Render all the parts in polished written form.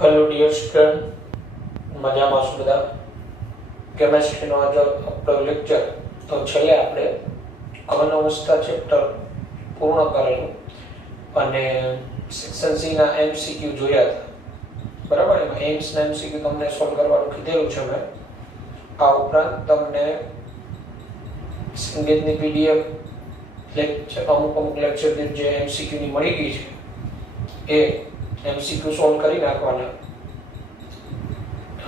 Hello dear student, મજામાં છો બધા? કેમેસ્ટ્રીનો આજે આપણો લેક્ચર તો છેલ્લે આપણે ઘન અવસ્થા ચેપ્ટર પૂર્ણ કરેલું અને સેક્શન સીના એમસીક્યુ જોયા હતા, બરાબર? એમાં એમ્સના એમસીક્યુ તમને સોલ્વ કરવાનું કીધેલું છે મેં. આ ઉપરાંત તમને સંગીતની પીડીએફ લેક્ચર અમુક લેક્ચર જે એમસીક્યુની મળી ગઈ છે એ એમસીક્યુ સોલ્વ કરી નાખવાના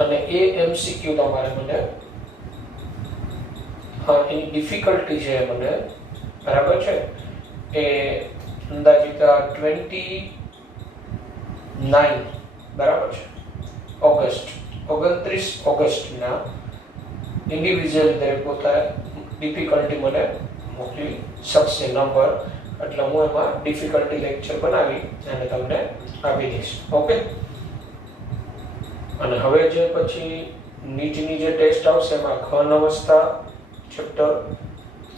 અને એ એમસીક્યુ તમારે મને એની ડિફિકલ્ટી છે મને, બરાબર છે, એ અંદાજિત 29 બરાબર છે ઓગસ્ટ 29 ઓગસ્ટના ઇન્ડિવિજ્યુઅલ દરેક પોતા ડિફિકલ્ટી મને મોકલી શકશે નંબર, એટલે હું એમાં ડિફિકલ્ટી લેક્ચર બનાવી અને તમને આપી દઈશ. ઓકે. અને હવે જે પછી નીચની જે ટેસ્ટ આવશે એમાં ઘન અવસ્થા ચેપ્ટર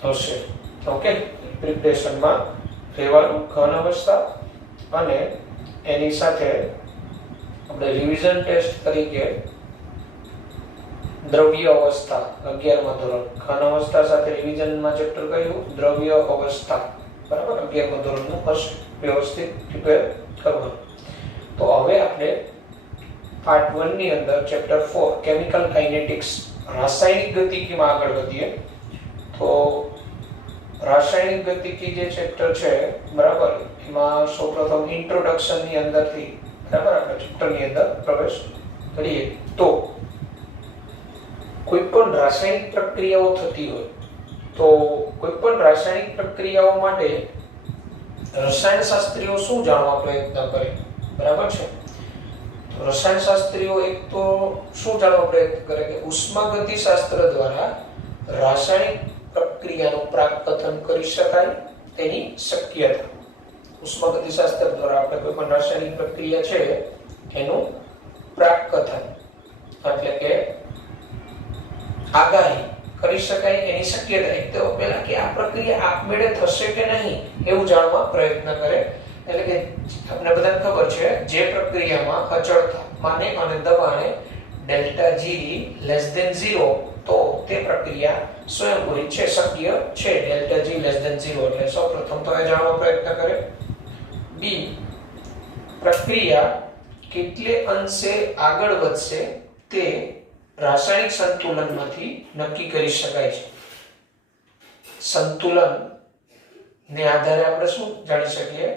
હશે. ઓકે, પ્રિપરેશનમાં રહેવાનું ઘન અવસ્થા અને એની સાથે આપણે રિવિઝન ટેસ્ટ તરીકે દ્રવ્ય અવસ્થા 11મા ધોરણ ઘન અવસ્થા સાથે રિવિઝનમાં ચેપ્ટર કયું? દ્રવ્ય અવસ્થા, બરાબર? 11મા ધોરણનું હશે, વ્યવસ્થિત પ્રિપેર કરવાનું. તો હવે આપણે પાર્ટ 1 ની અંદર ચેપ્ટર 4 કેમિકલ કાઇનેટિક્સ રાસાયણિક ગતિકીમાં આગળ વધીએ. તો રાસાયણિક ગતિકી જે ચેપ્ટર છે, બરાબર, એમાં સૌપ્રથમ ઇન્ટ્રોડક્શન ની અંદરથી, બરાબર, આપણે ચેપ્ટર ની અંદર પ્રવેશ કરીએ. તો કોઈ પણ રાસાયણિક પ્રક્રિયાઓ થતી હોય તો કોઈ પણ રાસાયણિક પ્રક્રિયાઓ માટે રસાયણશાસ્ત્રીઓ શું જાણવા પ્રયત્ન કરે, બરાબર છે? રસાયણશાસ્ત્રીઓ એક તો શું જાણવા પ્રયત્ન કરે કે ઉષ્માગતિશાસ્ત્ર દ્વારા રાસાયણિક પ્રક્રિયાનું પ્રાકકથન કરી શકાય તેની શક્યતા. ઉષ્માગતિશાસ્ત્ર દ્વારા આપણે કોઈ પણ રાસાયણિક પ્રક્રિયા છે એનું પ્રાકકથન એટલે કે આગાહી કરી શકાય એની શક્યતા. એક તો પહેલા કે આ પ્રક્રિયા આપમેળે થશે કે નહીં એવું જાણવા પ્રયત્ન કરે. એટલે કે આપણે બધાને ખબર છે જે પ્રક્રિયામાં અચળ તાપમાને અને દબાણે ડેલ્ટા જી લેસ ધેન 0 તો તે પ્રક્રિયા સ્વયંભૂરી છે, શક્ય છે. ડેલ્ટા જી લેસ ધેન 0 એટલે સૌપ્રથમ તો એ જાણવા પ્રયત્ન કરે. બી, પ્રક્રિયા કેટલે અંશે આગળ વધશે તે રાસાયણિક સંતુલનમાંથી નક્કી કરી શકાય છે. સંતુલન ને આધારે આપણે શું જાણી શકીએ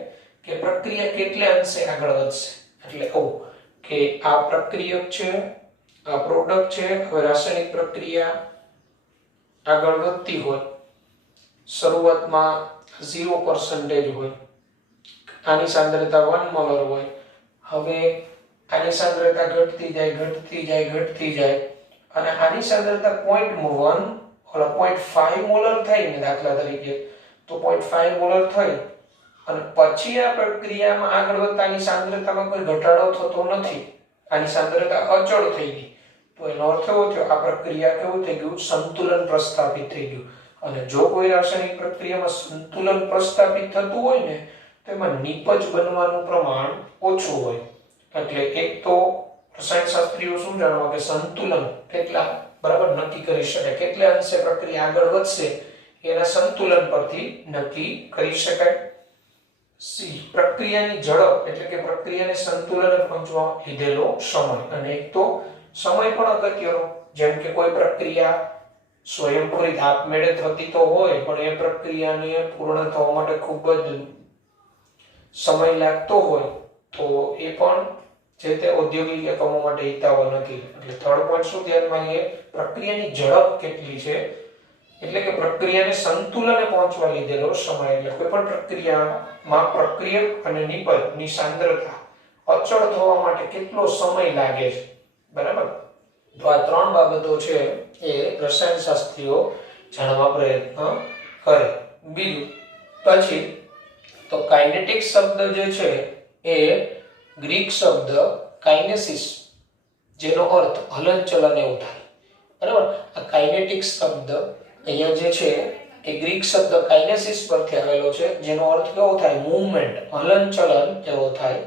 કે પ્રક્રિયા કેટલે અંશે આગળ વધશે. એટલે કહું કે આ પ્રક્રિયક છે, આ પ્રોડક્ટ છે. હવે રાસાયણિક પ્રક્રિયા આગળ વધતી હોય, શરૂઆતમાં 0% હોય, આની સાંદ્રતા 1 મોલર હોય. હવે આની સાંદ્રતા ઘટતી જાય અને આની સાંદ્રતા 0.5 મોલર થાય ને, દાખલા તરીકે તો 0.5 મોલર થઈ અને પછી આ પ્રક્રિયામાં આગળ વધતાની સાંદ્રતામાં કોઈ ઘટાડો થતો નથી, આની સાંદ્રતા અચળ થઈ ગઈ, તો એનો અર્થ એવો થયો આ પ્રક્રિયા કેવું થઈ ગયું? સંતુલન પ્રસ્થાપિત થઈ ગયું. અને જો કોઈ રાસાયણિક પ્રક્રિયામાં સંતુલન પ્રસ્થાપિત થતું હોય ને તો એમાં નિપજ બનવાનું પ્રમાણ ઓછું હોય. એટલે એક તો રસાયણશાસ્ત્રીઓ શું જાણવા કે સંતુલન કેટલા, બરાબર, નક્કી કરી શકે, કેટલા અંશે પ્રક્રિયા આગળ વધશે એના સંતુલન પરથી નક્કી કરી શકાય. સી, પ્રક્રિયાની ઝડપ એટલે કે પ્રક્રિયાને સંતુલને પહોંચવા લીધેલો સમય. અને એક તો સમય પણ અગત્યનો, જેમ કે કોઈ પ્રક્રિયા સ્વયંભૂરી આપમેળે થતી તો હોય પણ એ પ્રક્રિયાને પૂર્ણ થવા માટે ખૂબ જ સમય લાગતો હોય તો એ પણ જે તે ઔદ્યોગિક એકમો માટે હિતાવહ નથી. એટલે થર્ડ પોઈન્ટ શું ધ્યાનમાં લઈએ? પ્રક્રિયાની ઝડપ કેટલી છે, એટલે કે પ્રક્રિયાને સંતુલને પહોંચવા લીધેલો સમય. એટલે કોઈ પણ પ્રક્રિયામાં પ્રક્રિયક અને નિપજની સાંદ્રતા અચળ થવા માટે કેટલો સમય લાગે છે, બરાબર? તો આ ત્રણ બાબતો છે એ રસાયણશાસ્ત્રીઓ જાણવા પ્રયત્ન કરે. બીજું પછી તો કાઇનેટિક શબ્દ જે છે એ ગ્રીક શબ્દ કાઇનેસિસ, જેનો અર્થ હલનચલન એવું થાય, બરાબર? આ કાઇનેટિક શબ્દ અહીંયા જે છે એ ગ્રીક શબ્દ કાઇનેસિસ પરથી આવેલો છે, જેનો અર્થ કેવો થાય? મૂવમેન્ટ, હલનચલન એવો થાય.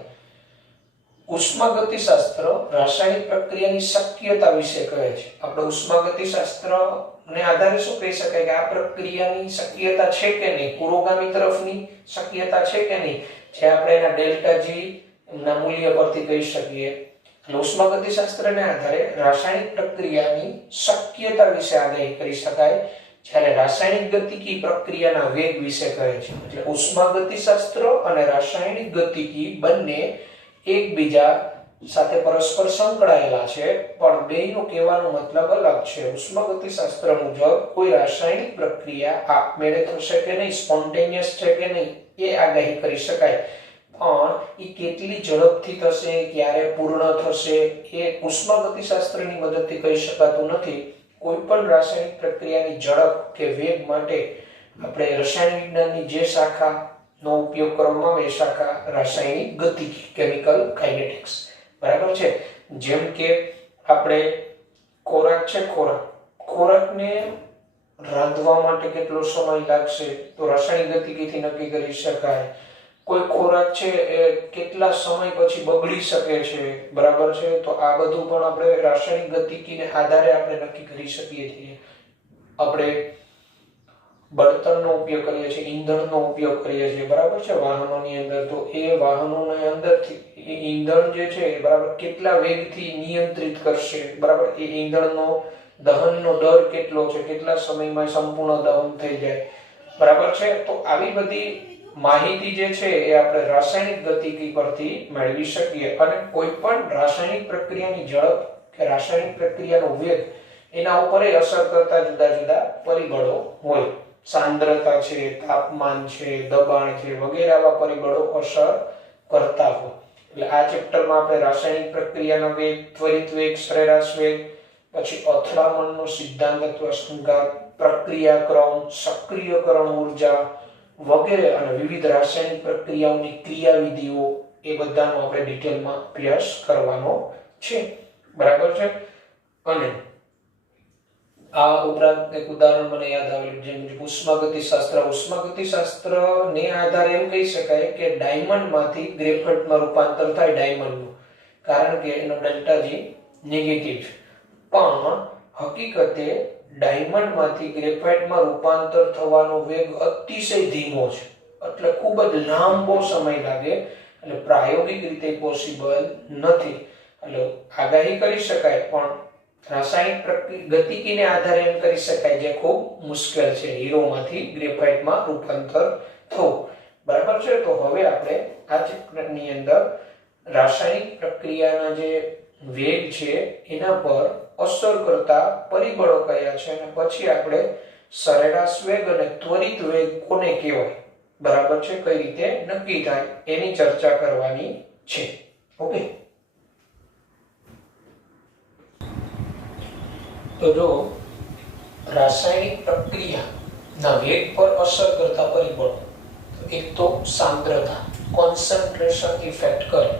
ઉષ્માગતિશાસ્ત્ર રાસાયણિક પ્રક્રિયાની શક્યતા વિશે કહે છે. આપણે ઉષ્માગતિશાસ્ત્ર ને આધારે શું કહી શકાય કે આ પ્રક્રિયાની શક્યતા છે કે નહીં, પુરોગામી તરફની શક્યતા છે કે નહીં, જે આપણે એના ડેલ્ટા જી ના મૂલ્ય પરથી કહી શકીએ. ઉષ્માગતિશાસ્ત્રને આધારે રાસાયણિક પ્રક્રિયાની શક્યતા વિશે આગાહી કરી શકાય, જ્યારે રાસાયણિક ગતિકી પ્રક્રિયાના વેગ વિશે કહે છે. એટલે ઉષ્માગતિશાસ્ત્ર અને રાસાયણિક ગતિકી બંને એકબીજા સાથે પરસ્પર સંકળાયેલા છે, પણ બેયનો કહેવાનો મતલબ અલગ છે. ઉષ્માગતિશાસ્ત્ર મુજબ કોઈ રાસાયણિક પ્રક્રિયા આપમેળે થશે કે નહીં, સ્પોન્ટેનિયસ છે કે નહીં, એ આગાહી કરી શકાય, પણ એ કેટલી ઝડપથી થશે, ક્યારે પૂર્ણ થશે, એ ઉષ્માગતિશાસ્ત્રની મદદથી કહી શકાતું નથી. કોઈ પણ રાસાયણિક પ્રક્રિયાની ઝડપ કે વેગ માટે આપણે રસાયણ વિજ્ઞાનની જે શાખાનો ઉપયોગ કરવામાં આવે એ શાખા રાસાયણિક ગતિકી, કેમિકલ કાઇનેટિક્સ. બરાબર છે. જેમ કે આપણે ખોરાક છે, ખોરાકને રાંધવા માટે કેટલો સમય લાગશે તો રાસાયણિક ગતિકીથી નક્કી કરી શકાય. કોઈ ખોરાક છે એ કેટલા સમય પછી બગડી શકે છે, બરાબર છે, તો આ બધું પણ આપણે રાસાયણિક ગતિકીને આધારે આપણે નક્કી કરી શકીએ છીએ. આપણે બળતણનો ઉપયોગ કરીએ છીએ, ઈંધણનો ઉપયોગ કરીએ છીએ, બરાબર છે, વાહનોની અંદર, તો એ વાહનોની અંદરથી ઈંધણ જે છે બરાબર કેટલા વેગથી નિયંત્રિત કરશે, બરાબર, એ ઈંધણનો દહનનો દર કેટલો છે, કેટલા સમયમાં સંપૂર્ણ દહન થઈ જાય, બરાબર છે. તો આવી બધી માહિતી જે છે એ આપણે રાસાયણિક ગતિકી પરથી મેળવી શકીએ. અને કોઈ પણ રાસાયણિક પ્રક્રિયાની ઝડપ કે રાસાયણિક પ્રક્રિયાનો વેગ એના ઉપર અસર કરતા જુદા જુદા પરિબળો હોય. સાંદ્રતા છે, તાપમાન છે, દબાણ છે, વગેરે આવા પરિબળો અસર કરતા હોય. એટલે આ ચેપ્ટરમાં આપણે રાસાયણિક પ્રક્રિયાનો વેગ, ત્વરિત વેગ, સરેરાશ વેગ, પછી અથડામણનો સિદ્ધાંત અથવા સંઘાત, પ્રક્રિયા ક્રમ, સક્રિયકરણ ઉર્જા વગેરે અને વિવિધ રાસાયણિક પ્રક્રિયાઓની ક્રિયાવિધિઓ એ બધાનો આપણે ડિટેલમાં અભ્યાસ કરવાનો છે, બરાબર છે. અને આ ઉપરાંત એક ઉદાહરણ મને યાદ આવેલું, જેમ ઉષ્માગતિશાસ્ત્રને આધારે એમ કહી શકાય કે ડાયમંડમાંથી ગ્રેફાઇટમાં રૂપાંતર થાય ડાયમંડનું, કારણ કે એનો ડેલ્ટા જી નેગેટિવ છે. પણ હકીકતે ડાયમંડમાંથી ગ્રેફાઇટમાં રૂપાંતર થવાનો વેગ અતિશય ધીમો છે, એટલે ખૂબ જ લાંબો સમય લાગે, એટલે પ્રાયોગિક રીતે પોસિબલ નથી. એટલે આગાહી કરી શકાય, પણ રાસાયણિક ગતિકીને આધારે એમ કરી શકાય, જે ખૂબ મુશ્કેલ છે, હીરોમાંથી ગ્રેફાઇટમાં રૂપાંતર થવું, બરાબર છે. તો હવે આપણે આ ચેપ્ટરની અંદર રાસાયણિક પ્રક્રિયાના જે વેગ છે એના પર અસર કરતા પરિબળો કયા છે, અને પછી આપણે સરેરાશ વેગ અને ત્વરિત વેગ કોને કહેવાય, બરાબર છે, કઈ રીતે નક્કી થાય એની ચર્ચા કરવાની છે. ઓકે, તો જો રાસાયણિક પ્રક્રિયાના વેગ પર અસર કરતા પરિબળો, એક તો સાંદ્રતા, કોન્સન્ટ્રેશન ઇફેક્ટ કરે,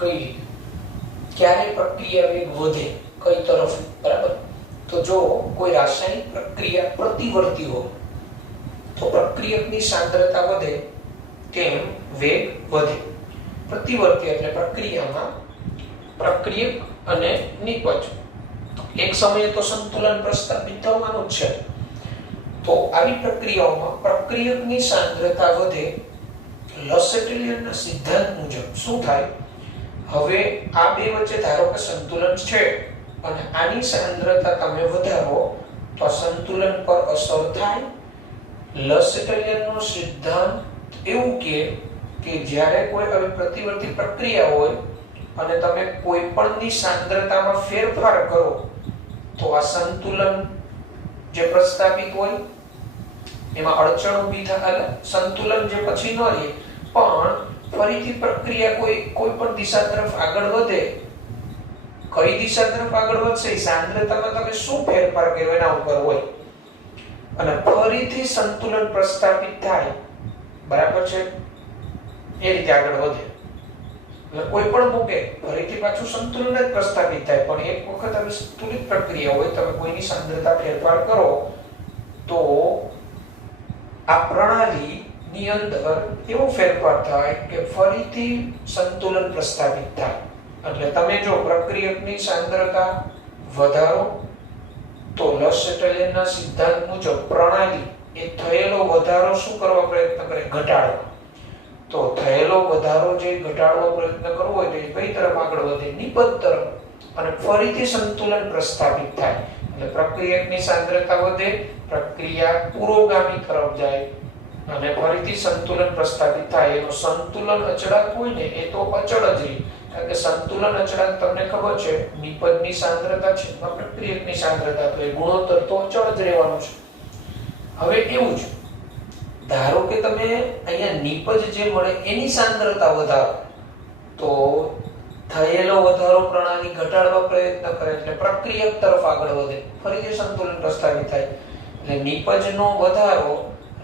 કઈ રીતે, ક્યારે પ્રક્રિયા વેગ વધે, કઈ તરફ, બરાબર. તો જો કોઈ રાસાયણિક પ્રક્રિયા પ્રતિવર્તી હોય તો પ્રક્રિયકની સાંદ્રતા વધે તેમ વેગ વધે. પ્રતિવર્તી એટલે પ્રક્રિયામાં પ્રક્રિયક અને નિપજ એક સમયે તો સંતુલન પ્રસ્થાપિત થવાનું જ છે. તો આવી પ્રક્રિયાઓમાં પ્રક્રિયકની સાંદ્રતા વધે. લસેટેલિયનના સિદ્ધાંત મુજબ શું થાય, હવે આ બે વચ્ચે ધારો કે સંતુલન છે અને આની સાંદ્રતા તમે વધારો તો સંતુલન પર અસર થાય. લસેટેલિયનનો સિદ્ધાંત એવું કે જ્યારે કોઈ આવી પ્રતિવર્તી પ્રક્રિયા હોય અને તમે કોઈ પણની સાંદ્રતામાં ફેરફાર કરો તો આ સંતુલન જે પ્રસ્થાપિત હોય એમાં અડચણ ઊભી થાય, સંતુલન જે પછી ન રહે, પણ ફરીથી પ્રક્રિયા કોઈ પણ દિશા તરફ આગળ વધે. કઈ દિશા તરફ આગળ વધશે, સાંદ્રતામાં તમે શું ફેરફાર કર્યો એના ઉપર હોય, અને ફરીથી સંતુલન પ્રસ્થાપિત થાય, બરાબર છે, એ રીતે આગળ વધે. એટલે કોઈ પણ મૂકે ફરીથી પાછું સંતુલન જ પ્રસ્થાપિત થાય, પણ એક વખત આવી સંતુલિત પ્રક્રિયા હોય, તમે કોઈની સાંદ્રતા ફેરફાર કરો તો આ પ્રણાલી ની અંદર એવો ફેરફાર થાય કે ફરીથી સંતુલન પ્રસ્થાપિત થાય. એટલે તમે જો પ્રક્રિયકની સાંદ્રતા વધારો તો લસેટલિયનના સિદ્ધાંત મુજબ પ્રણાલી એ થયેલો વધારો શું કરવા પ્રયત્ન કરે? ઘટાડવા. તો થયેલો વધારો જે ઘટાડવાનો પ્રયત્ન કરવો હોય તો એ કઈ તરફ આગળ વધે? નિપજ તરફ. અને ફરીથી સંતુલન પ્રસ્થાપિત થાય એટલે પ્રક્રિયકની સાંદ્રતા વધે, પ્રક્રિયા પુરોગામી તરફ જાય અને ફરીથી સંતુલન પ્રસ્થાપિત થાય. એનો સંતુલન અચળાંક હોય ને એ તો અચળ જ રહે, કારણ કે સંતુલન અચળાંક તમને ખબર છે નિપજની સાંદ્રતા છે પ્રક્રિયકની સાંદ્રતા, તો એ ગુણોત્તર તો અચળ જ રહેવાનો છે. હવે એવું જ ધારો કે તમે અહીંયા નિપજ જે મળે એની સાંદ્રતા વધારો તો થયેલો વધારો પ્રણાલી ઘટાડવા પ્રયત્ન કરે એટલે પ્રક્રિયક તરફ આગળ વધે, ફરીથી સંતુલન પ્રસ્થાપિત થાય. એટલે નિપજનો વધારો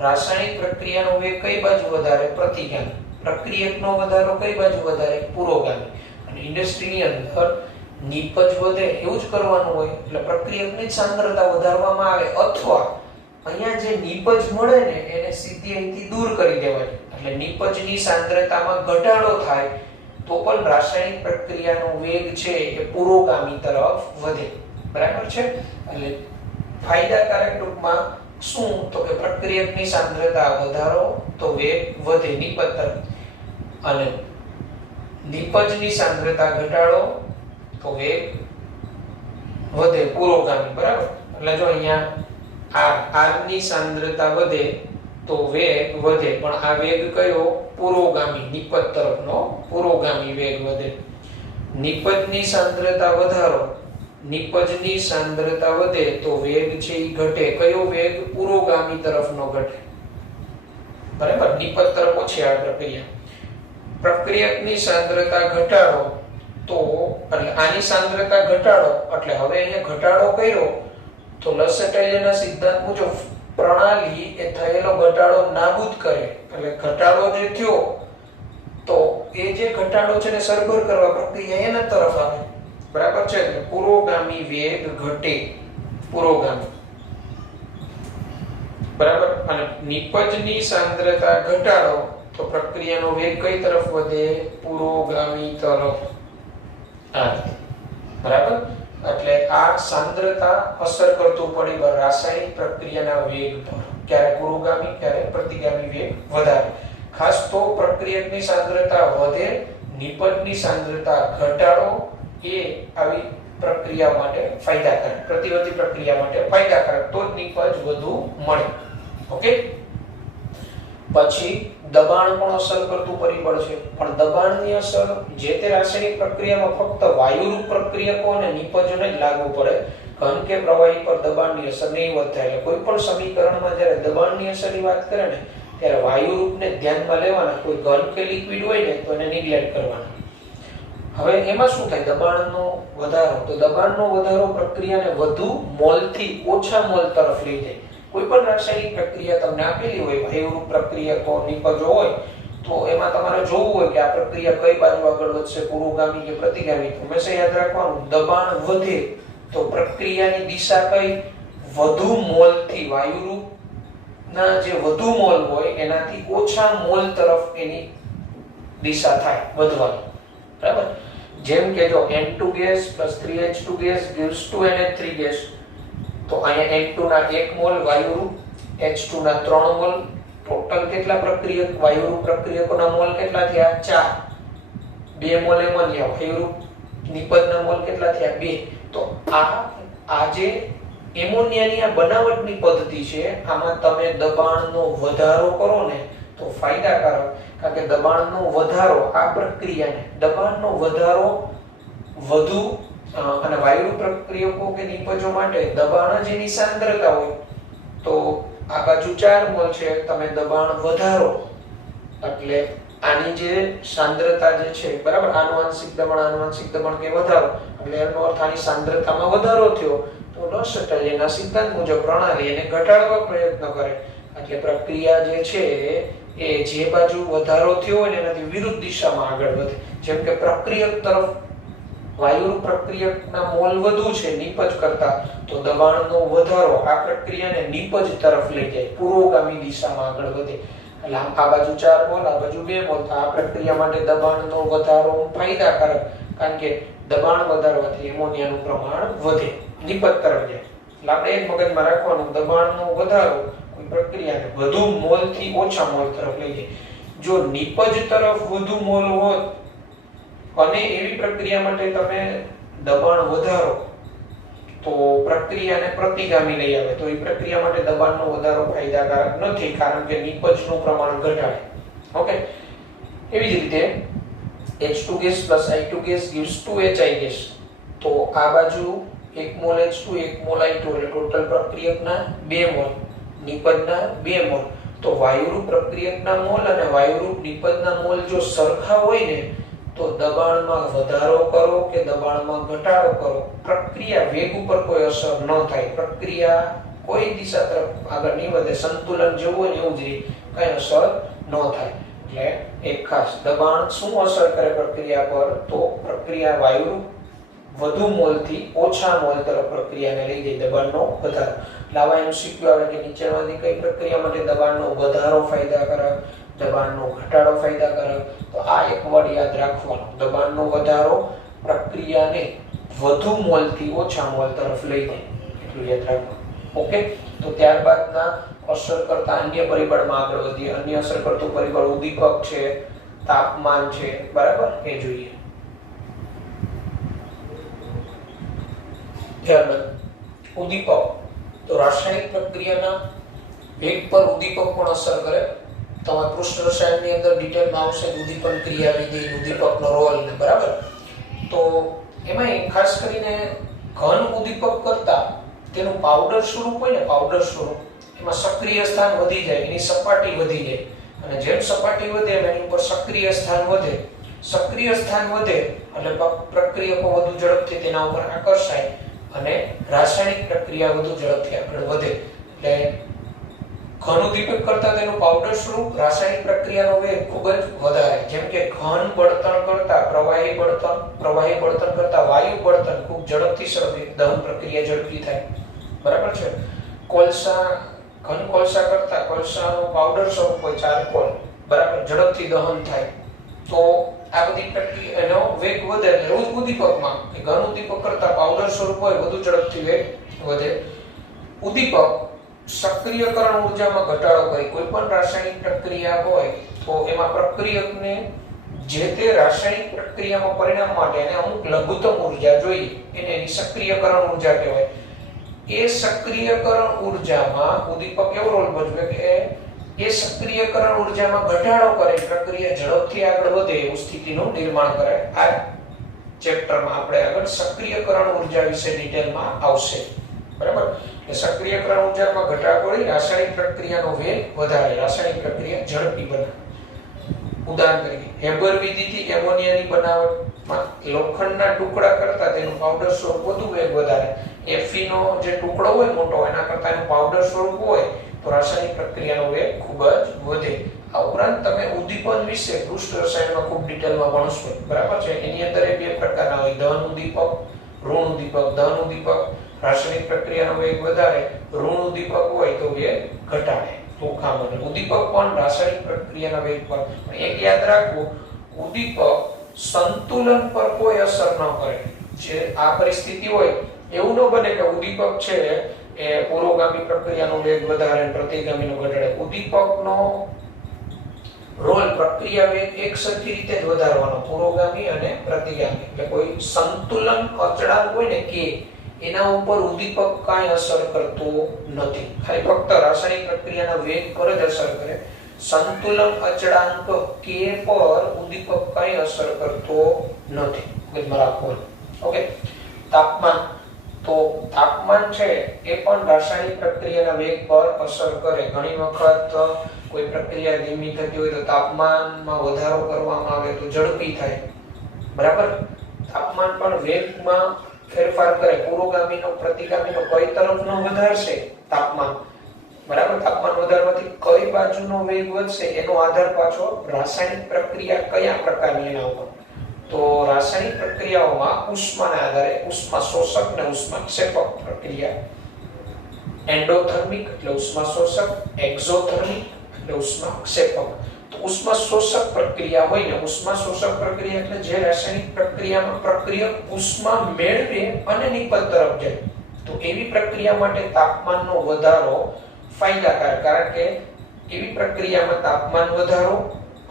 રાસાયણિક પ્રક્રિયાનો વેગ કઈ બાજુ વધારે? પ્રતિગામી. પ્રક્રિયકનો વધારો કઈ બાજુ વધારે? પુરોગામી. અને ઇન્ડસ્ટ્રીની અંદર નિપજ વધે એવું જ કરવાનું હોય એટલે પ્રક્રિયકની સાંદ્રતા વધારવામાં આવે, અથવા અહીંયા જે નિપજ મળે ને એને સીધી અહીંથી દૂર કરી દેવાની. એટલે નિપજની સાંદ્રતામાં ઘટાડો થાય તો પણ રાસાયણિક પ્રક્રિયાનો વેગ છે એ પુરોગામી તરફ વધે. બરાબર છે? એટલે ફાયદાકારક ટૂંકમાં શું? તો કે પ્રક્રિયકની સાંદ્રતા વધારો તો વેગ વધે નિપજ તરફ, અને નિપજની સાંદ્રતા ઘટાડો તો વેગ વધે પુરોગામી. બરાબર? એટલે જો અહીંયા r ની સાંદ્રતા વધે તો વેગ વધે, પણ આ વેગ કયો? પુરોગામી, નિપજ તરફનો પુરોગામી વેગ વધે. નિપજની સાંદ્રતા વધારો, નિપજની સાંદ્રતા વધે તો વેગ છે એ ઘટે. કયો વેગ? પુરોગામી તરફનો ઘટે. બરાબર? નિપજ તરફ ઓછી આ પ્રક્રિયા. પ્રક્રિયકની સાંદ્રતા ઘટાડો તો એટલે આની સાંદ્રતા ઘટાડો એટલે હવે અહીંયા ઘટાડો કર્યો તો લસેટલિયનના સિદ્ધાંત મુજબ પ્રણાલી એ થયેલો ઘટાડો નાબૂદ કરે. એટલે ઘટાડો જે થયો તો એ જે ઘટાડો છે ને સરભર કરવા પ્રક્રિયા એના તરફ આવે. બરાબર છે? એટલે પુરોગામી વેગ ઘટે, પુરોગામી. બરાબર? અને નિપજની સાંદ્રતા ઘટાડો તો પ્રક્રિયાનો વેગ કઈ તરફ વધે? પુરોગામી તરફ. બરાબર? એટલે આ સાંદ્રતા અસર કરતું પરિબળ રાસાયણિક પ્રક્રિયાના વેગ પર, ક્યારે પુરોગામી ક્યારે પ્રતિગામી વેગ વધારે. ખાસ તો પ્રક્રિયકની સાંદ્રતા વધે, નિપજની સાંદ્રતા ઘટાડો એ આવી પ્રક્રિયા માટે ફાયદાકારક, પ્રતિવર્તી પ્રક્રિયા માટે ફાયદાકારક, તો જ નિપજ વધુ મળે. ઓકે? પછી દબાણ પણ અસર કરતું પરિબળ છે, પણ દબાણની અસર જે તે રાસાયણિક પ્રક્રિયામાં ફક્ત વાયુરૂપ પ્રક્રિયકો અને નિપજોને જ લાગુ પડે. ઘન કે પ્રવાહી પર દબાણની અસર નહીવત થાય. એટલે કોઈ પણ સમીકરણમાં જ્યારે દબાણની અસરની વાત કરે ને ત્યારે વાયુરૂપને ધ્યાનમાં લેવાના. કોઈ ઘન કે લિક્વિડ હોય ને તો એને નિગ્લેક્ટ કરવાના. હવે એમાં શું થાય? દબાણનો વધારો, તો દબાણનો વધારો પ્રક્રિયાને વધુ મોલથી ઓછા મોલ તરફ લઈ જાય. કોઈ પણ રાસાયણિક પ્રક્રિયા તમને આપેલી હોય, વાયુરૂપ પ્રક્રિયકો, નિપજો હોય, તો એમાં તમારે જોવું હોય કે આ પ્રક્રિયા કઈ બાજુ આગળ વધશે, પુરોગામી કે પ્રતિગામી. હંમેશા યાદ રાખવાનું, દબાણ વધે તો પ્રક્રિયાની દિશા કઈ? વધુ મોલથી, વાયુરૂપના જે વધુ મોલ હોય એનાથી ઓછા મોલ તરફ એની દિશા થાય વધવાની. બરાબર? જેમ કે જો N2 gas + 3H2 gas gives 2NH3 gas, તો અહીંયા N2 ના 1 મોલ વાયુરૂપ, H2 ના 3 મોલ, ટોટલ કેટલા પ્રક્રિયક વાયુરૂપ પ્રક્રિયકોના મોલ કેટલા થયા? 4. 2 મોલ એમોનિયા, વાયુરૂપ નિપજના મોલ કેટલા થયા? 2. તો આ જે એમોનિયાની આ બનાવટની પદ્ધતિ છે, આમાં તમે દબાણનો વધારો કરો ને તો ફાયદાકારક, કારણ કે દબાણનો વધારો આ પ્રક્રિયાને દબાણનો વધારો વધુ અને વાયુરૂપ પ્રક્રિયકો કે નિપજો માટે દબાણ જેની સાંદ્રતા હોય તો આ બાજુ 4 મોલ છે, તમે દબાણ વધારો એટલે આની જે સાંદ્રતા જે છે, બરાબર, આનુવંશિક દબાણ કે વધારો એટલે એનો અર્થ આની સાંદ્રતામાં વધારો થયો તો લસેટલિયનના સિદ્ધાંત મુજબ પ્રણાલી એને ઘટાડવા પ્રયત્ન કરે. એટલે પ્રક્રિયા જે છે એ જે બાજુ વધારો થયો હોય એનાથી વિરુદ્ધ દિશામાં આગળ વધે. જેમ કે પ્રક્રિયક તરફ વાયુરૂપ પ્રક્રિયકના મોલ વધુ છે નિપજ કરતા, તો દબાણનો વધારો આ પ્રક્રિયાને નિપજ તરફ લઈ જાય, પુરોગામી દિશામાં આગળ વધે. એટલે આ બાજુ 4 મોલ આ બાજુ 2 મોલ. તો આ પ્રક્રિયા માટે દબાણનો વધારો ફાયદાકારક, કારણ કે દબાણ વધારવાથી એમોનિયાનું પ્રમાણ વધે, નિપજ તરફ જાય. એટલે આપણે એક મગજમાં રાખવાનું, દબાણનો વધારો કોઈ પ્રક્રિયાને વધુ મોલ થી ઓછા મોલ તરફ લઈ જાય. જો નિપજ તરફ વધુ મોલ હોત અને એવી પ્રક્રિયા માટે તમે દબાણ વધારો તો પ્રક્રિયાને પ્રતિગામી લઈ આવે, તો એ પ્રક્રિયા માટે દબાણનો વધારો ફાયદાકારક નથી, કારણ કે નિપજનું પ્રમાણ ઘટાડે. ઓકે, એવી જ રીતે H2 gas plus I2 gas gives 2HI gas. તો આ બાજુ 1 મોલ H2 1 મોલ I2 એટલે ટોટલ પ્રક્રિયકના 2 મોલ, નિપજના 2 મોલ. તો વાયુરૂપ પ્રક્રિયકના મોલ અને વાયુરૂપ નિપજના મોલ જો સરખા હોય ને તો દબાણમાં વધારો કરો કે દબાણમાં ઘટાડો કરો, પ્રક્રિયા વેગ ઉપર કોઈ અસર ન થાય, પ્રક્રિયા કોઈ દિશા તરફ આગળ નહીં વધે, સંતુલન જેવું હોય ને એવું જ રહે, કઈ અસર ન થાય. એટલે એક ખાસ દબાણ શું અસર કરે પ્રક્રિયા પર, તો પ્રક્રિયા વાયુરૂપ વધુ મોલ થી ઓછા મોલ તરફ પ્રક્રિયાને લઈ જાય, દબાણનો વધારો. લાવા MCQ આવે કે નીચેનામાંથી કઈ પ્રક્રિયા માટે દબાણનો વધારો ફાયદાકારક, દબાણનો ઘટાડો ફાયદાકારક. તો આ એક વર્ડ યાદ રાખવાનો, દબાણનો વધારો પ્રક્રિયાને વધુ મોલ થી ઓછા મોલ તરફ લઈ જાય, એટલું યાદ રાખવાનું. ઓકે, તો ત્યારબાદના અસર કરતા અન્ય પરિબળમાં આગળ વધીએ. અન્ય અસર કરતું પરિબળ ઉદ્દીપક છે, તાપમાન છે, બરાબર, એ જોઈએ. ત્યારબાદ ઉદ્દીપક, તો રાસાયણિક પ્રક્રિયાના વેગ પર ઉદ્દીપક પણ અસર કરે. તમારા પૃષ્ઠ રસાયણની અંદર ડિટેલમાં આવશે ઉદ્દીપન ક્રિયા વિધિ, ઉદ્દીપકનો રોલ ને, બરાબર. તો એમાં ખાસ કરીને ઘન ઉદ્દીપક કરતા તેનું પાવડર સ્વરૂપ હોય ને, પાવડર સ્વરૂપ, એમાં સક્રિય સ્થાન વધી જાય, એની સપાટી વધી જાય, અને જેમ સપાટી વધે એમ એની ઉપર સક્રિય સ્થાન વધે. સક્રિય સ્થાન વધે એટલે પ્રક્રિયકો વધુ ઝડપથી તેના ઉપર આકર્ષાય અને રાસાયણિક પ્રક્રિયા વધુ ઝડપથી આગળ વધે. એટલે ઘન ઉદ્દીપક કરતા તેનું પાવડર સ્વરૂપ, રાસાયણિક પ્રક્રિયાનો વેગ ખૂબ જ વધારે. જેમ કે ઘન બળતણ કરતા પ્રવાહી બળતણ કરતા વાયુ બળતણ ખૂબ ઝડપથી શરૂ, દહન પ્રક્રિયા ઝડપી થાય, બરાબર છે. ઘન કોલસા કરતા કોલસાનો પાવડર સ્વરૂપ હોય ચારકોલ, બરાબર, ઝડપથી દહન થાય. તો આ બધી પ્રક્રિયાનો વેગ વધે. એટલે રોજ ઉદ્દીપકમાં કે ઘન ઉદ્દીપક કરતા પાવડર સ્વરૂપ હોય વધુ ઝડપથી વેગ વધે. ઉદ્દીપક સક્રિયકરણ ઊર્જામાં ઘટાડો કરી. કોઈ પણ રાસાયણિક પ્રક્રિયા હોય તો એમાં પ્રક્રિયકને જે તે રાસાયણિક પ્રક્રિયામાં પરિણામ માટે એને અમુક લઘુત્તમ ઊર્જા જોઈએ, એને એની સક્રિયકરણ ઊર્જા કહેવાય. એ સક્રિયકરણ ઊર્જામાં ઉદ્દીપક એવો રોલ ભજવે કે એ સક્રિયકરણ ઊર્જામાં ઘટાડો કરે, પ્રક્રિયા ઝડપથી આગળ વધે એવું સ્થિતિનું નિર્માણ કરે. આ ચેપ્ટરમાં આપણે આગળ સક્રિયકરણ ઊર્જા વિશે ડિટેલમાં આવશે, બરાબર. એટલે સક્રિયકરણ ઊર્જામાં ઘટાડો કરી રાસાયણિક પ્રક્રિયાનો વેગ વધારે, રાસાયણિક પ્રક્રિયા ઝડપી બનાવે. ઉદાહરણ તરીકે હેબર વિધિથી એમોનિયાની બનાવટમાં લોખંડના ટુકડા કરતા તેનું પાવડર સ્વરૂપ વધુ વેગ વધારે. Fe નો જે ટુકડો હોય મોટો, એના કરતા એનું પાવડર સ્વરૂપ હોય તો રાસાયણિક પ્રક્રિયાનો વેગ ખૂબ જ વધે. આ ઉપરાંત તમે ઉદ્દીપન વિશે પૃષ્ઠ રસાયણમાં ખૂબ ડિટેલમાં ભણશો, બરાબર છે. એની અંદર એ બે પ્રકારના હોય, દહન ઉદ્દીપક, ઋણ ઉદ્દીપક. દહન ઉદ્દીપક રાસાયણિક પ્રક્રિયાનો વેગ વધારે, ઋણ ઉદ્દીપક હોય તો વેગ ઘટાડે. ટૂંકામાં ઉદ્દીપક પણ રાસાયણિક પ્રક્રિયાના વેગ પર. એક યાદ રાખવું, ઉદ્દીપક સંતુલન પર કોઈ અસર ન કરે. જે આ પરિસ્થિતિ હોય એવું ન બને કે ઉદ્દીપક છે એ પુરોગામી પ્રક્રિયાનો વેગ વધારે અને પ્રતિગામીનો ઘટાડે. ઉદ્દીપકનો રોલ પ્રક્રિયા વેગ એક સરખી રીતે જ વધારવાનો, પુરોગામી અને પ્રતિગામી. એટલે કોઈ સંતુલન અચળાંક હોય ને કે એના ઉપર ઉદ્દીપક કાંઈ અસર કરતો નથી, ખાલી ફક્ત રાસાયણિક પ્રક્રિયાના વેગ પર જ અસર કરે. સંતુલન અચળાંક કે પર ઉદ્દીપક કાંઈ અસર કરતો નથી, મગજમાં રાખવાનું. ઓકે, તાપમાન, તો તાપમાન છે એ પણ રાસાયણિક પ્રક્રિયાના વેગ પર અસર કરે. ઘણી વખત કોઈ પ્રક્રિયા ધીમી થતી હોય તો તાપમાનમાં વધારો કરવામાં આવે તો ઝડપી થાય, બરાબર. તાપમાન પણ વેગમાં ફેરફાર કરે. પુરોગામીનો પ્રતિગામીનો કઈ તરફનો વધારશે તાપમાન, બરાબર. તાપમાન વધારવાથી કઈ બાજુનો વેગ વધશે એનો આધાર પાછો રાસાયણિક પ્રક્રિયા કયા પ્રકારની એના ઉપર. તો રાસાયણિક પ્રક્રિયાઓમાં ઉષ્માના આધારે ઉષ્મા શોષક અને ઉષ્મા ક્ષેપક પ્રક્રિયા, એન્ડોથર્મિક એટલે ઉષ્મા શોષક, એક્ઝોથર્મિક એટલે ઉષ્માક્ષેપક. તો ઉષ્મા શોષક પ્રક્રિયા હોય ને, ઉષ્મા શોષક પ્રક્રિયા એટલે જે રાસાયણિક પ્રક્રિયામાં પ્રક્રિયક ઉષ્મા મેળવે અને નિપજ તરફ જાય, તો એવી પ્રક્રિયા માટે તાપમાનનો વધારો ફાયદાકારક. કારણ કે એવી પ્રક્રિયામાં તાપમાન વધારો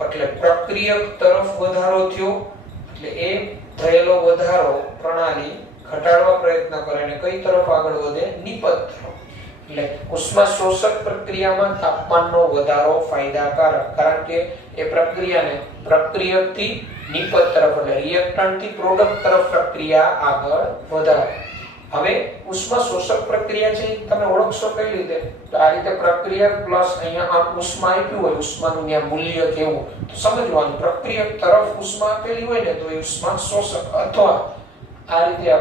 એટલે પ્રક્રિયક તરફ વધારો થયો, એટલે એ થયેલો વધારો પ્રણાલી ઘટાડવા પ્રયત્ન કરે અને કઈ તરફ આગળ વધે? નિપજ તરફ. એટલે ઉષ્મા શોષક પ્રક્રિયામાં તાપમાનનો વધારો ફાયદાકારક, કારણ કે એ પ્રક્રિયાને પ્રક્રિયકથી નિપજ તરફ એટલે રિએક્ટન્ટ થી પ્રોડક્ટ તરફ પ્રક્રિયા આગળ વધારે. હવે ઉષ્મા શોષક પ્રક્રિયા છે તમે ઓળખશો કઈ રીતે? તો આ રીતે પ્રક્રિયક પ્લસ અહીંયા આ ઉષ્મા આપ્યું હોય, ઉષ્માનું ત્યાં મૂલ્ય કેવું તો સમજવાનું. પ્રક્રિયક તરફ ઉષ્મા આપેલી હોય ને તો એ ઉષ્મા શોષક, અથવા આ રીતે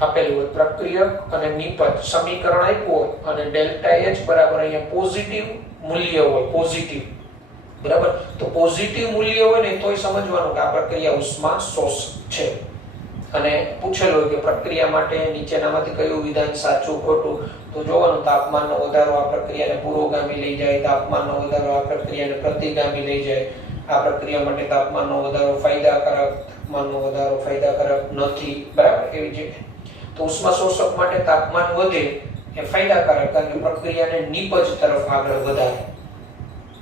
આપેલું હોય પ્રક્રિયક અને નિપજ સમીકરણ આપ્યું હોય અને ડેલ્ટા H બરાબર અહીંયા પોઝિટિવ મૂલ્ય હોય, પોઝિટિવ બરાબર. તો પોઝિટિવ મૂલ્ય હોય ને તોય સમજવાનું કે આ પ્રક્રિયા ઉષ્મા શોષક છે. અને પૂછેલું હોય કે પ્રક્રિયા માટે નીચેનામાંથી કયું વિધાન સાચું ખોટું, તો જોવાનું તાપમાનનો વધારો આ પ્રક્રિયાને પુરોગામી લઈ જાય, તાપમાનનો વધારો આ પ્રક્રિયાને પ્રતિગામી લઈ જાય, આ પ્રક્રિયા માટે તાપમાનનો વધારો ફાયદાકારક, તાપમાનનો વધારો ફાયદાકારક નથી, બરાબર. એવી જ રીતે તો ઉષ્મા શોષક માટે તાપમાન વધે એ ફાયદાકારક, કારણ કે પ્રક્રિયાને નિપજ તરફ આગળ વધારે,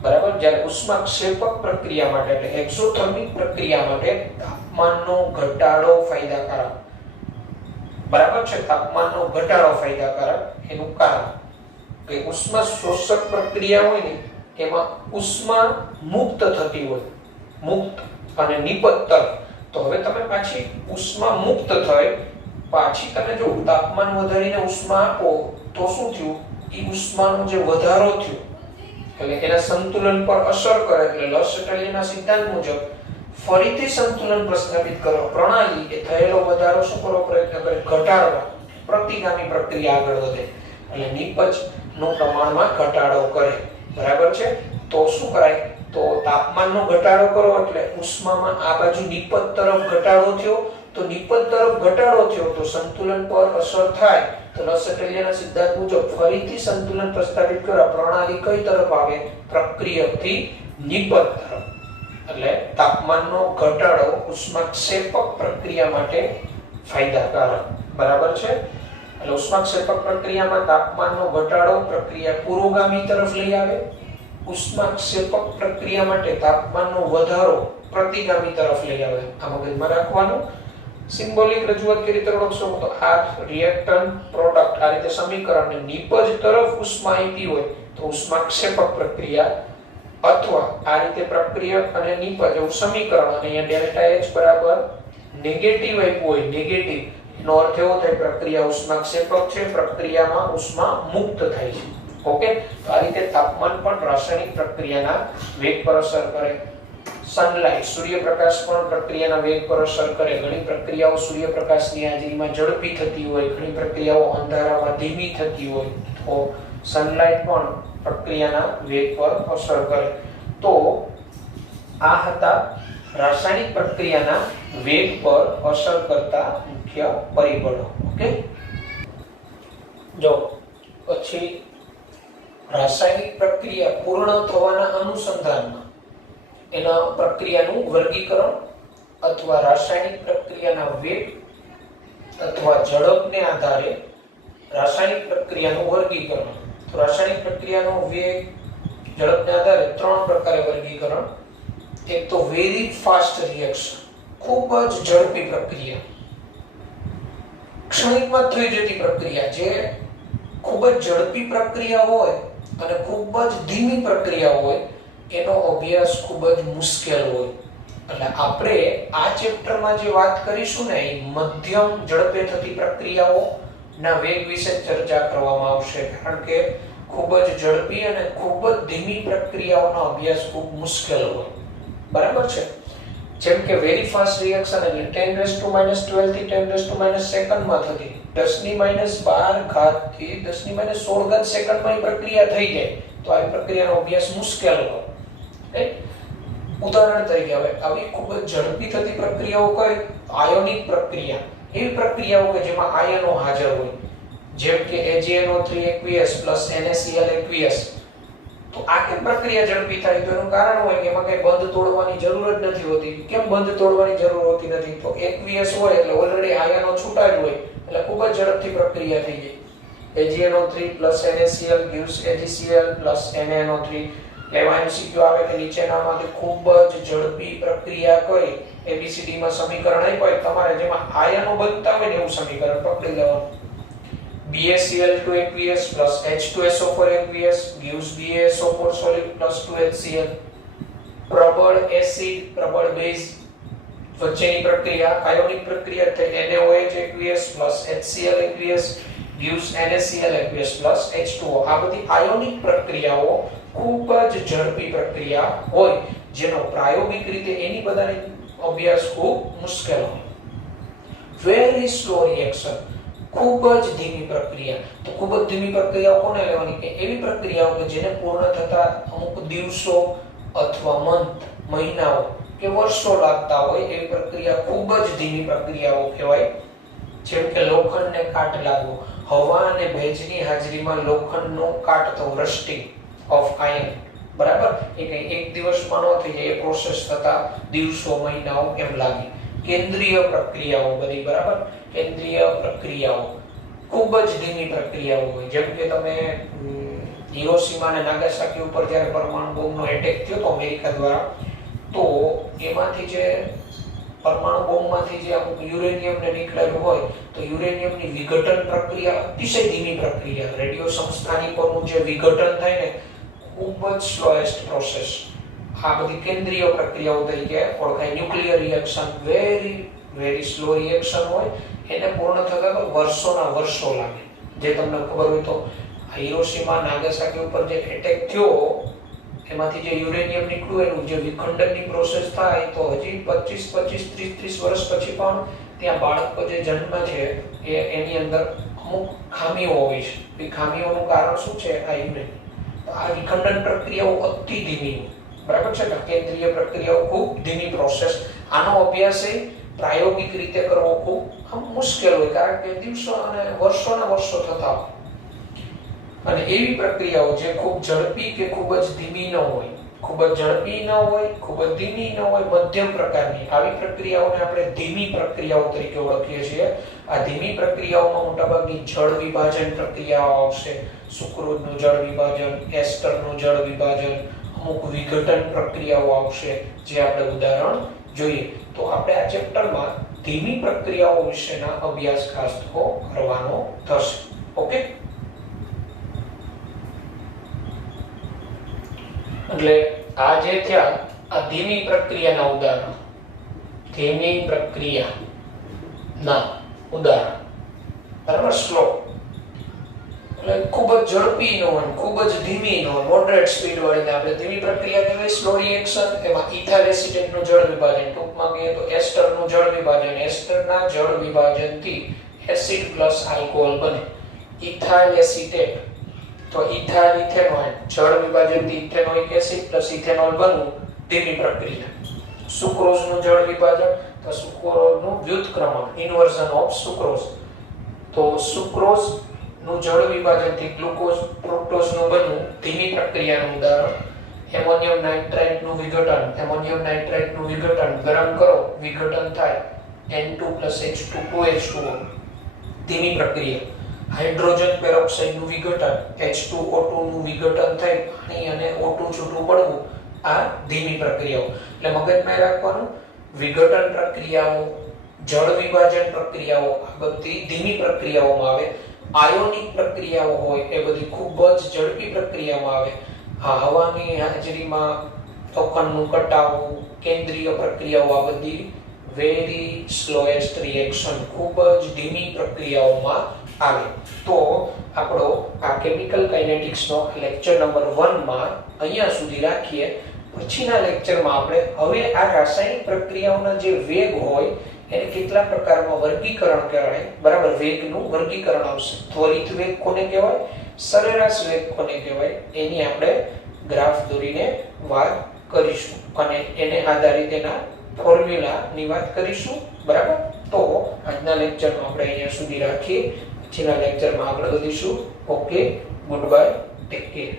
બરાબર. જ્યારે ઉષ્માક્ષેપક પ્રક્રિયા માટે એટલે એક્ઝોથર્મિક પ્રક્રિયા માટે તાપમાનનો ઘટાડો ફાયદાકારક, બરાબર છે. તાપમાનનો ઘટાડો ફાયદાકારક. એનું કારણ કે ઉષ્મા શોષક પ્રક્રિયા હોય ને એમાં ઉષ્મા મુક્ત થતી હોય, મુક્ત અને નિપજ તરફ. તો હવે તમે પાછી ઉષ્મા મુક્ત થઈ, પાછી તમે જો તાપમાન વધારીને ઉષ્મા આપો તો શું થયું? એ ઉષ્માનો જે વધારો થયો એટલે એના સંતુલન પર અસર કરે, એટલે લસટલીના સિદ્ધાંત મુજબ ફરીથી સંતુલન પ્રસ્થાપિત કરવા પ્રણાલી એ થયેલો વધારો શું કરવો પ્રયત્ન કરે? ઘટાડવા, પ્રતિગામી પ્રક્રિયા આગળ વધે એટલે નિપજ નું પ્રમાણમાં ઘટાડો કરે, બરાબર છે. તો શું કરાય? તો તાપમાનનો ઘટાડો કરો એટલે ઉષ્મામાં આ બાજુ નિપજ તરફ ઘટાડો થયો, તો નિપજ તરફ ઘટાડો થયો તો સંતુલન પર અસર થાય, તો લસટલીના સિદ્ધાંત મુજબ ફરીથી સંતુલન પ્રસ્થાપિત કરવા પ્રણાલી કઈ તરફ આવે? પ્રક્રિયકથી નિપજ તરફ. એટલે તાપમાનનો ઘટાડો ઉષ્માક્ષેપક પ્રક્રિયા માટે ફાયદાકારક, બરાબર છે. એટલે ઉષ્માક્ષેપક પ્રક્રિયામાં તાપમાનનો ઘટાડો પ્રક્રિયા પુરોગામી તરફ લઈ આવે, ઉષ્માક્ષેપક પ્રક્રિયા માટે તાપમાનનો વધારો પ્રતિગામી તરફ લઈ આવે. આ મગજમાં રાખવાનું. સિમ્બોલિક રજૂઆત કરી રીતે ઓળખશો તો આ રિએક્ટન્ટ પ્રોડક્ટ આ રીતે સમીકરણને નિપજ તરફ ઉષ્મા આપી હોય તો ઉષ્માક્ષેપક પ્રક્રિયા, અથવા આ રીતે પ્રક્રિયક અને નિપજ એવું સમીકરણ અને અહીંયા ડેલ્ટા H બરાબર નેગેટિવ આપ્યું હોય, નેગેટિવ નો અર્થ એવો થાય પ્રક્રિયા ઉષ્માક્ષેપક છે, પ્રક્રિયામાં ઉષ્મા મુક્ત થાય છે. ઓકે. તો આ રીતે તાપમાન પણ રાસાયણિક પ્રક્રિયાના વેગ પર અસર કરે. સનલાઇટ સૂર્યપ્રકાશ પણ પ્રક્રિયાના વેગ પર અસર કરે. ઘણી પ્રક્રિયાઓ સૂર્યપ્રકાશની હાજરીમાં ઝડપી થતી હોય, ઘણી પ્રક્રિયાઓ અંધારામાં ધીમી થતી હોય, તો સનલાઇટ પણ પ્રક્રિયાના વેગ પર અસર કરે. તો આ હતા રાસાયણિક પ્રક્રિયાના વેગ પર અસર કરતા મુખ્ય પરિબળો. ઓકે. જો પછી રાસાયણિક પ્રક્રિયા પૂર્ણ થવાના અનુસંધાનમાં એના પ્રક્રિયાનું વર્ગીકરણ અથવા રાસાયણિક પ્રક્રિયાના વેગ અથવા ઝડપને આધારે રાસાયણિક પ્રક્રિયાનું વર્ગીકરણ. તો રાસાયણિક પ્રક્રિયાનો વેગ, ઝડપને આધારે ત્રણ પ્રકારે વર્ગીકરણ. એક તો વેરી ફાસ્ટ રિએક્શન, ખૂબ જ ઝડપી પ્રક્રિયા, ક્ષણિકમાં થઈ જતી પ્રક્રિયા. જે ખૂબ જ ઝડપી પ્રક્રિયા હોય અને ખૂબ જ ધીમી પ્રક્રિયા હોય એનો અભ્યાસ ખૂબ જ મુશ્કેલ હોય. એટલે આપણે આ ચેપ્ટરમાં જે વાત કરીશું ને એ મધ્યમ ઝડપે થતી પ્રક્રિયાઓના વેગ વિશે ચર્ચા કરવામાં આવશે, કારણ કે ખૂબ જ ઝડપી અને ખૂબ જ ધીમી પ્રક્રિયાઓનો અભ્યાસ ખૂબ મુશ્કેલ હોય, બરાબર છે. જેમ કે વેરી ફાસ્ટ રિએક્શન એટલે 10⁻12 થી 10⁻⁻ સેકન્ડમાં થતી, 10⁻12 ઘાત થી 10⁻16 ઘાત સેકન્ડમાં એ પ્રક્રિયા થઈ જાય, તો આ પ્રક્રિયાનો અભ્યાસ મુશ્કેલ હોય. ઉદાહરણ તરીકે હવે આવી ખૂબ જ ઝડપી થતી પ્રક્રિયાઓ કઈ? આયોનિક પ્રક્રિયા. એવી પ્રક્રિયાઓ કે જેમાં આયનો હાજર હોય, જેમ કે AgNO3 aqueous NaCl aqueous, તો આ કેમ પ્રક્રિયા ઝડપી થાય? તો એનું કારણ હોય કે એમાં કઈ બંધ તોડવાની જરૂર જ નથી હોતી. કેમ બંધ તોડવાની જરૂર હોતી નથી? તો એક્વિયસ હોય એટલે ઓલરેડી આયનો છૂટા જ હોય એટલે ખૂબ જ ઝડપથી પ્રક્રિયા થઈ જાય. AgNO3 NaCl gives AgCl NaNO3. એવા MCQ આવે કે નીચેનામાંથી ખૂબ જ ઝડપી પ્રક્રિયા કઈ? ABCD માં સમીકરણ આપ્યું તમારે જેમાં આયનો બનતા હોય ને એવું સમીકરણ પકડી લેવાનું. BaCl2 aqueous H2SO4 aqueous gives BaSO4 solid 2HCl. પ્રબળ એસિડ પ્રબળ બેઝ વચ્ચેની પ્રક્રિયા આયોનિક પ્રક્રિયા થઈ NaOH aqueous HCl aqueous gives NaCl aqueous H2O. આ બધી આયોનિક પ્રક્રિયાઓ ખૂબ જ ઝડપી પ્રક્રિયા હોય જેનો પ્રાયોગિક રીતે એની બધાની અભ્યાસ ખૂબ મુશ્કેલ હોય. વેરી સ્લો રિએક્શન, ખૂબ જ ધીમી પ્રક્રિયા. તો ખૂબ જ ધીમી પ્રક્રિયાઓ કોને લેવાની? કે એવી પ્રક્રિયાઓ કે જેને પૂર્ણ થતા અમુક દિવસો અથવા મંથ, મહિનાઓ કે વર્ષો લાગતા હોય એવી પ્રક્રિયા ખૂબ જ ધીમી પ્રક્રિયાઓ કહેવાય. જેમ કે લોખંડને કાટ લાગવો, હવા અને ભેજની હાજરીમાં લોખંડનો કાટ થવો, રસ્ટિંગ ઓફ આયન, બરાબર? એ કઈ એક દિવસમાં ન થઈ જાય, એ પ્રોસેસ થતા દિવસો, મહિનાઓ એમ લાગે. કેન્દ્રીય પ્રક્રિયાઓ બધી, બરાબર? કેન્દ્રીય પ્રક્રિયાઓ ખૂબ જ ધીમી પ્રક્રિયાઓ હોય. જેમ કે તમે હિરોશીમા અને નાગાસાકી ઉપર જ્યારે પરમાણુ બોમ્બનો એટેક થયો તો અમેરિકા દ્વારા, તો એમાંથી જે પરમાણુ બોમ્બમાંથી જે અમુક યુરેનિયમને નીકળેલું હોય તો યુરેનિયમની વિઘટન પ્રક્રિયા અતિશય ધીમી પ્રક્રિયા. રેડિયો સમસ્થાનિકોનું જે વિઘટન થાય ને ખૂબ જ સ્લોએસ્ટ પ્રોસેસ. આ બધી કેન્દ્રીય પ્રક્રિયાઓ તરીકે ઓળખાય. Nuclear reaction very slow reaction હોય, એને પૂર્ણ થતા તો વર્ષોના વર્ષો લાગે. જે તમને ખબર હોય તો હિરોશીમા નાગાસાકી ઉપર જે એટેક થયો એમાંથી જે યુરેનિયમ નીકળ્યું એનું જે વિખંડનની પ્રોસેસ થાય તો હજી 25-30 વર્ષ પછી પણ ત્યાં બાળકો જે જન્મ છે એની અંદર અમુક ખામીઓ હોય છે. એ ખામીઓનું કારણ શું છે? આ યુરેનિયમ. આ વિખંડન પ્રક્રિયાઓ અતિ ધીમી, બરાબર છે? કેન્દ્રીય પ્રક્રિયાઓ ખૂબ ધીમી પ્રોસેસ. આનો અભ્યાસ પ્રાયોગિક રીતે કરવો ખૂબ મુશ્કેલ હોય કારણ કે દિવસો અને વર્ષોના વર્ષો થતા હોય. અને એવી પ્રક્રિયાઓ જે ખૂબ ઝડપી કે ખૂબ જ ધીમી ન હોય, ખૂબ જ ઝડપી ન હોય, ખૂબ જ ધીમી ન હોય, મધ્યમ પ્રકારની, આવી પ્રક્રિયાઓને આપણે ધીમી પ્રક્રિયાઓ તરીકે ઓળખીએ છીએ. આ ધીમી પ્રક્રિયાઓમાં મોટાભાગની જળ વિભાજન પ્રક્રિયાઓ આવશે. સુક્રોઝનું જળ વિભાજન, એસ્ટરનું જળ વિભાજન, અમુક વિઘટન પ્રક્રિયાઓ આવશે જે આપણે ઉદાહરણ જોઈએ. તો આપણે આ ચેપ્ટરમાં ધીમી પ્રક્રિયાઓ વિશેના અભ્યાસ ખાસ કરવાનો થશે. ઓકે, એટલે આ જે થયા આ ધીમી પ્રક્રિયાના ઉદાહરણ, ધીમી પ્રક્રિયાના ઉદાહરણ, બરાબર? સ્લો એટલે ખૂબ જ ઝડપી ન હોય, ખૂબ જ ધીમી ન હોય, મોડરેટ સ્પીડ વાળી આપણે ધીમી પ્રક્રિયા કહેવાય. સ્લો રિએક્શન, એમાં ઇથાઇલ એસિટેટનું જળ વિભાજન, ટૂંકમાં કહીએ તો એસ્ટરનું જળ વિભાજન. એસ્ટરના જળ વિભાજનથી એસિડ પ્લસ આલ્કોહોલ બને. ઇથાઇલ એસિટેટ તો ઇથાઇલ ઇથેનોલ, જળ વિભાજનથી ઇથેનોઇક એસિડ પ્લસ ઇથેનોલ બનવું, ધીમી પ્રક્રિયા. સુક્રોઝનું જળ વિભાજન તો સુક્રોઝનું વ્યુત્ક્રમણ, ઇન્વર્ઝન ઓફ સુક્રોઝ. તો સુક્રોઝ નું જળ વિભાજનથી ગ્લુકોઝ ફ્રુક્ટોઝનું બનવું, ધીમી પ્રક્રિયાનું ઉદાહરણ. એમોનિયમ નાઇટ્રાઇટનું વિઘટન, એમોનિયમ નાઇટ્રાઇટનું વિઘટન ગરમ કરો, વિઘટન થાય N2 H2 2H2O, ધીમી પ્રક્રિયા. હાઇડ્રોજન પેરોક્સાઇડનું વિઘટન, H2O2 નું વિઘટન થઈ પાણી અને O2 છૂટું પડવું, આ ધીમી પ્રક્રિયાઓ. એટલે મગજમાં રાખવાનું, વિઘટન પ્રક્રિયાઓ, જળ વિભાજન પ્રક્રિયાઓ આ બધી ધીમી પ્રક્રિયાઓમાં આવે. આયોનિક પ્રક્રિયાઓ હોય એ બધી ખૂબ જ ઝડપી પ્રક્રિયામાં આવે. આ હવાની હાજરીમાં લોખંડનું કટાવવું, કેન્દ્રીય પ્રક્રિયાઓ આ બધી વેરી સ્લોએસ્ટ રિએક્શન, ખૂબ જ ધીમી પ્રક્રિયાઓમાં આવે. તો આપણો આ કેમિકલ કાઇનેટિક્સનો લેક્ચર નંબર 1 માં અહીંયા સુધી રાખીએ. પછીના લેક્ચરમાં આપણે હવે આ રાસાયણિક પ્રક્રિયાઓના જે વેગ હોય એને કેટલા પ્રકારમાં વર્ગીકરણ કરાય, બરાબર? વેગનું વર્ગીકરણ આવશે. ત્વરિત વેગ કોને કહેવાય, સરેરાશ વેગ કોને કહેવાય, એની આપણે ગ્રાફ દોરીને વાત કરીશું અને એને આધારિત એના ફોર્મ્યુલાની વાત કરીશું, બરાબર? તો આજના લેક્ચરમાં આપણે અહીંયા સુધી રાખીએ. પછીના લેક્ચરમાં આગળ વધીશું. Okay, good bye, take care.